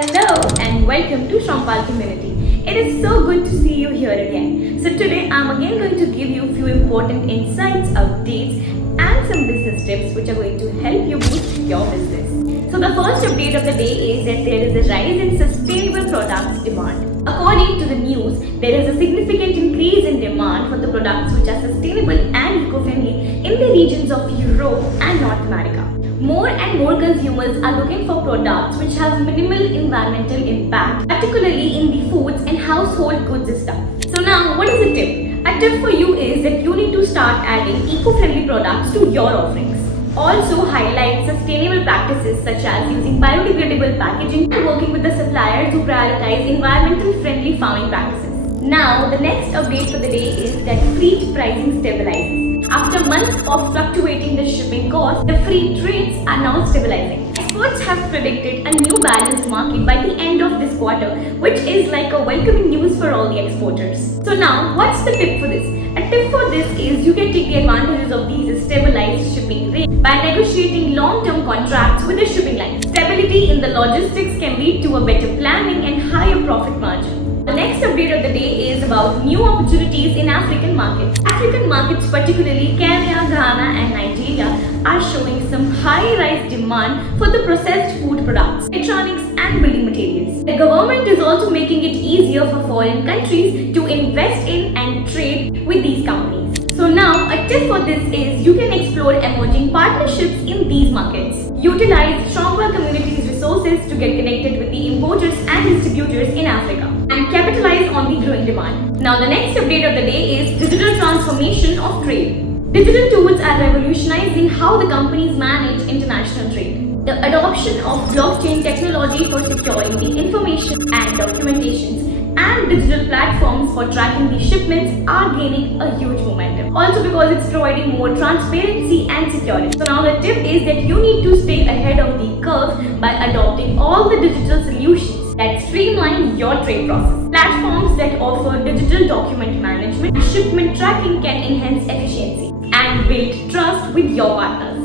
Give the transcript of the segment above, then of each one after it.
Hello and welcome to Shrampal Community. It is so good to see you here again. So today I'm again going to give you a few important insights, updates and some business tips which are going to help you boost your business. So the first update of the day is that there is a rise in sustainable products demand. According to the news, there is a significant increase in demand for the products which are sustainable and eco-friendly in the regions of Europe and North America. More and more consumers are looking for products which have minimal environmental impact, particularly in the foods and household goods stuff. So now, what is the tip? A tip for you is that you need to start adding eco-friendly products to your offerings. Also highlight sustainable practices such as using biodegradable packaging and working with the suppliers who prioritize environmental friendly farming practices. Now, the next update for the day is that freight pricing stabilizes. After months of fluctuating the shipping costs, the freight rates are now stabilizing. Experts have predicted a new balanced market by the end of this quarter, which is like a welcoming news for all the exporters. So now, what's the tip for this? A tip for this is you can take the advantages of these stabilized shipping rates by negotiating long-term contracts with the shipping lines. Stability in the logistics can lead to a better planning and higher profit margin. The next update of the day is about new opportunities in African markets. African markets, particularly Kenya, Ghana and Nigeria, are showing some high-rise demand for the processed food products, electronics and building materials. The government is also making it easier for foreign countries to invest in and trade with these companies. So now, a tip for this is you can explore emerging partnerships in these markets. Utilize Shrampal Community's resources to get connected with the importers and distributors in Africa and capitalize on the growing demand. Now, the next update of the day is digital transformation of trade. Digital tools are revolutionizing how the companies manage international trade. The adoption of blockchain technology for securing the information and documentations and digital platforms for tracking the shipments are gaining a huge momentum. Also because it's providing more transparency and security. So now the tip is that you need to stay ahead of the curve by adopting all the digital solutions that streamline your trade process. Platforms that offer digital document management and shipment tracking can enhance efficiency and build trust with your partners.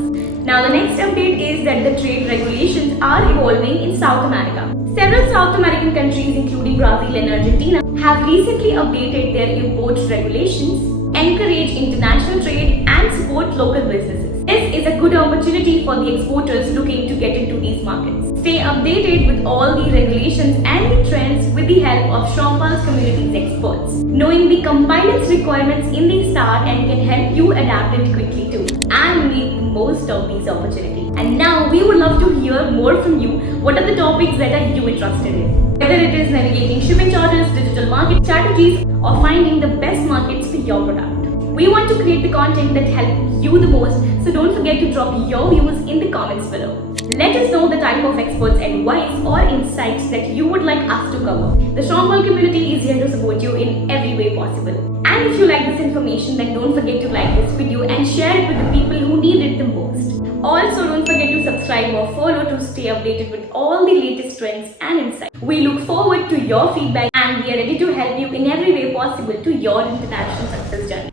Now the next update is that the trade regulations are evolving in South America. Several South American countries including Brazil and Argentina have recently updated their import regulations, encourage international trade and support local businesses. This is a good opportunity for the exporters looking to get into these markets. Stay updated with all the regulations and the trends with the help of Shrampal's Community's experts. Knowing the compliance requirements in the start and can help you adapt it quickly too and make the most of these opportunities. And now we would love to hear more from you. What are the topics that are you interested in? Whether it is navigating shipping charges, digital market strategies or finding the best markets for your product. We want to create the content that helps you the most, so don't forget to drop your views in the comments below. Let us know the type of experts' advice or insights that you would like us to cover. The Shrampal Community is here to support you in every way possible. And if you like this information, then don't forget to like this video and share it with the people who need it the most. Also, don't forget to subscribe or follow to stay updated with all the latest trends and insights. We look forward to your feedback and we are ready to help you in every way possible to your international success journey.